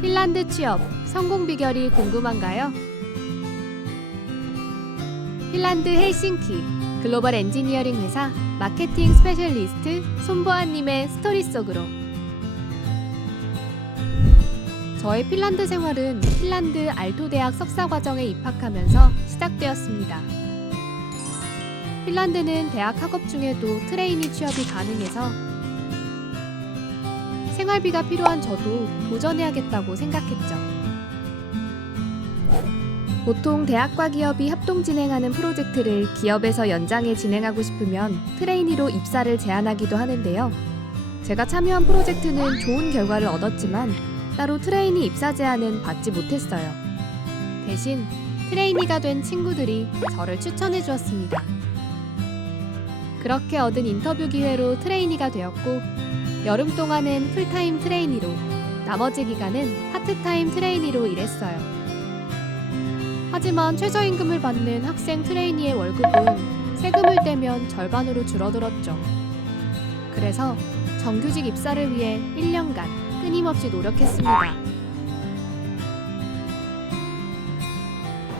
핀란드 취업 성공 비결이 궁금한가요? 핀란드 헬싱키 글로벌 엔지니어링 회사 마케팅 스페셜리스트 손보아님의 스토리 속으로 저의 핀란드 생활은 핀란드 알토 대학 석사 과정에 입학하면서 시작되었습니다. 핀란드는 대학 학업 중에도 트레이니 취업이 가능해서 생활비가 필요한 저도 도전해야겠다고 생각했죠. 보통 대학과 기업이 합동 진행하는 프로젝트를 기업에서 연장해 진행하고 싶으면 트레이니로 입사를 제안하기도 하는데요. 제가 참여한 프로젝트는 좋은 결과를 얻었지만 따로 트레이니 입사 제안은 받지 못했어요. 대신 트레이니가 된 친구들이 저를 추천해 주었습니다. 그렇게 얻은 인터뷰 기회로 트레이니가 되었고 여름 동안은 풀타임 트레이니로 나머지 기간은 파트타임 트레이니로 일했어요. 하지만 최저임금을 받는 학생 트레이니의 월급은 세금을 떼면 절반으로 줄어들었죠. 그래서 정규직 입사를 위해 1년간 끊임없이 노력했습니다.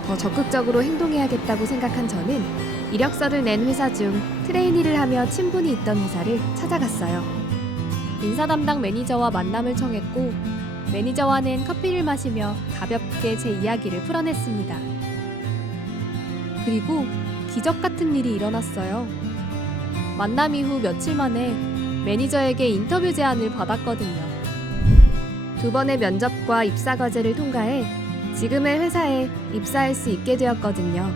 더 적극적으로 행동해야겠다고 생각한 저는 이력서를 낸 회사 중 트레이니를 하며 친분이 있던 회사를 찾아갔어요. 인사 담당 매니저와 만남을 청했고 매니저와는 커피를 마시며 가볍게 제 이야기를 풀어냈습니다. 그리고 기적 같은 일이 일어났어요. 만남 이후 며칠 만에 매니저에게 인터뷰 제안을 받았거든요. 두 번의 면접과 입사 과제를 통과해 지금의 회사에 입사할 수 있게 되었거든요.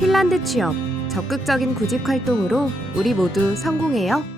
핀란드 취업, 적극적인 구직 활동으로 우리 모두 성공해요.